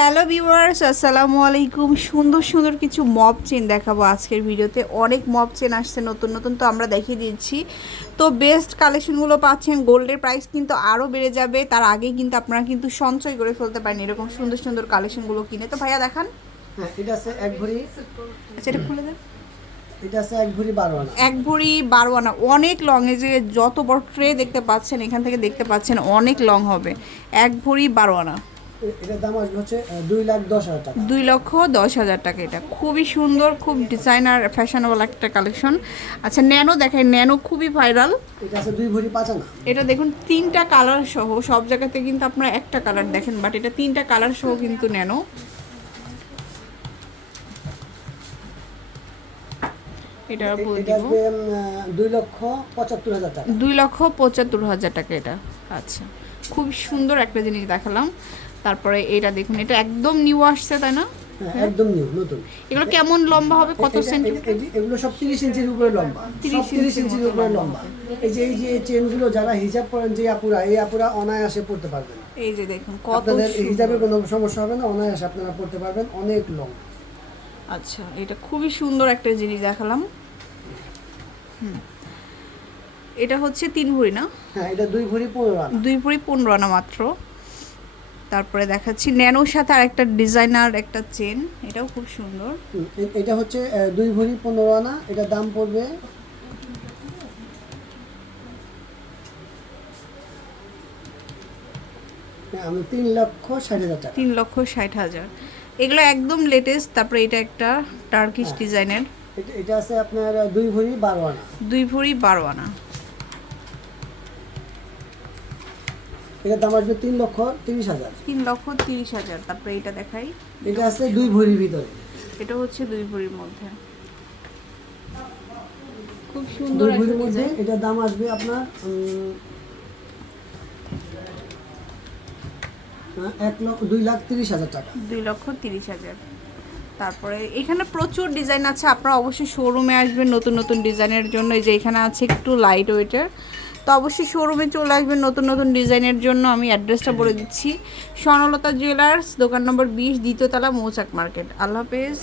Hello viewers আসসালামু আলাইকুম। সুন্দর সুন্দর কিছু মব চেন দেখাবো আজকের ভিডিওতে। অনেক মব চেন আসছে নতুন নতুন তো আমরা দেখিয়ে দিচ্ছি। তো বেস্ট কালেকশনগুলো পাচ্ছেন গোল্ডের প্রাইস কিন্তু আরও বেড়ে যাবে। তার আগে কিন্তু আপনারা কিন্তু সঞ্চয় করে ফেলতে পারেন এরকম সুন্দর সুন্দর কালেকশনগুলো কিনে। তো ভাইয়া দেখান। হ্যাঁ এটা আছে এক ভরি। আচ্ছা এটা খুলে দেন। এটা আছে এক ভরি বারো আনা। এক ভরি বারো আনা। অনেক লং এই যে যত বড় ট্রে দেখতে পাচ্ছেন এখান থেকে দেখতে পাচ্ছেন অনেক লং হবে। এক ভরি বারো আনা। এ- এটার দাম আসবে হচ্ছে দুই লাখ দশ হাজার টাকা। দুই লক্ষ দশ হাজার টাকা এটা। খুবই সুন্দর খুব ডিজাইনার ফ্যাশনেবল একটা কালেকশন। আচ্ছা ন্যানো দেখায় ন্যানো খুবই ভাইরাল। এটা আছে দুই ভরি পাঁচ আনা। এটা দেখুন তিনটা কালার সহ সব জায়গাতে কিন্তু আপনারা একটা কালার দেখেন বাট এটা তিনটা কালার সহ কিন্তু ন্যানো। এটা বলে দিব। দুই লক্ষ পঁচাত্তর হাজার টাকা। দুই লক্ষ পঁচাত্তর হাজার টাকা এটা। আচ্ছা খুব সুন্দর একটা জিনিস দেখালাম। তারপরে এটা দেখুন এটা একদম নিউ আসছে তাই না? হ্যাঁ একদম নিউ নতুন। এগুলো কেমন লম্বা হবে? কত এ- এগুলো সব তিরিশ ইঞ্চির উপরে লম্বা। সব 30 তিরিশ ইঞ্চির উপরে লম্বা। এই যে এই যে চেনগুলো যারা হিজাব পরেন যে আপুরা এই আপুরা অনায়াসে পড়তে পারবেন। এই যে দেখুন কত আপনাদের হিজাবের কোনো সমস্যা হবে না অনায়াসে আপনারা পড়তে পারবেন অনেক লং আচ্ছা এটা খুবই সুন্দর একটা জিনিস দেখালাম। হুম। এটা হচ্ছে তিন ভরি না? হ্যাঁ এটা দুই ভরি পনেরো আনা। দুই ভরি পনেরো আনা মাত্র। তারপরে দেখাচ্ছি ন্যানোর সাথে আর একটা ডিজাইনার একটা চেন এটাও খুব সুন্দর। এটা হচ্ছে দুই ভরি পনেরো আনা এটার দাম পড়বে হ্যাঁ, আমি তিন লক্ষ ষাট হাজার তিন লক্ষ ষাট হাজার। এগুলো একদম লেটেস্ট তারপরে এটা একটা টার্কিশ হ্যাঁ। ডিজাইনের এটা এটা আছে আপনার দুই ভরি বারো আনা। দুই ভরি বারো আনা। এটার দাম আসবে তিন লক্ষ তিরিশ হাজার। তিন লক্ষ তিরিশ হাজার। তারপরে এটা দেখাই। এটা আছে দুই ভরির ভিতরে। এটা হচ্ছে দুই ভরির মধ্যে। খুব সুন্দর দুই ভরির মধ্যে এটার দাম আসবে আপনার এক লক্ষ দুই লাখ তিরিশ হাজার টাকা। দুই লক্ষ তিরিশ হাজার। তারপরে এখানে প্রচুর ডিজাইন আছে। আপনারা অবশ্যই শোরুমে আসবেন নতুন নতুন ডিজাইনের জন্য। এই যে এখানে আছে একটু লাইট ওয়েটের তো অবশ্যই শোরুমে চলে আসবেন নতুন নতুন ডিজাইনের জন্য। আমি অ্যাড্রেসটা বলে দিচ্ছি। স্বর্ণলতা জুয়েলার্স দোকান নম্বর বিশ দ্বিতীয়তলা মৌচাক মার্কেট আল্লাহ হাফেজ।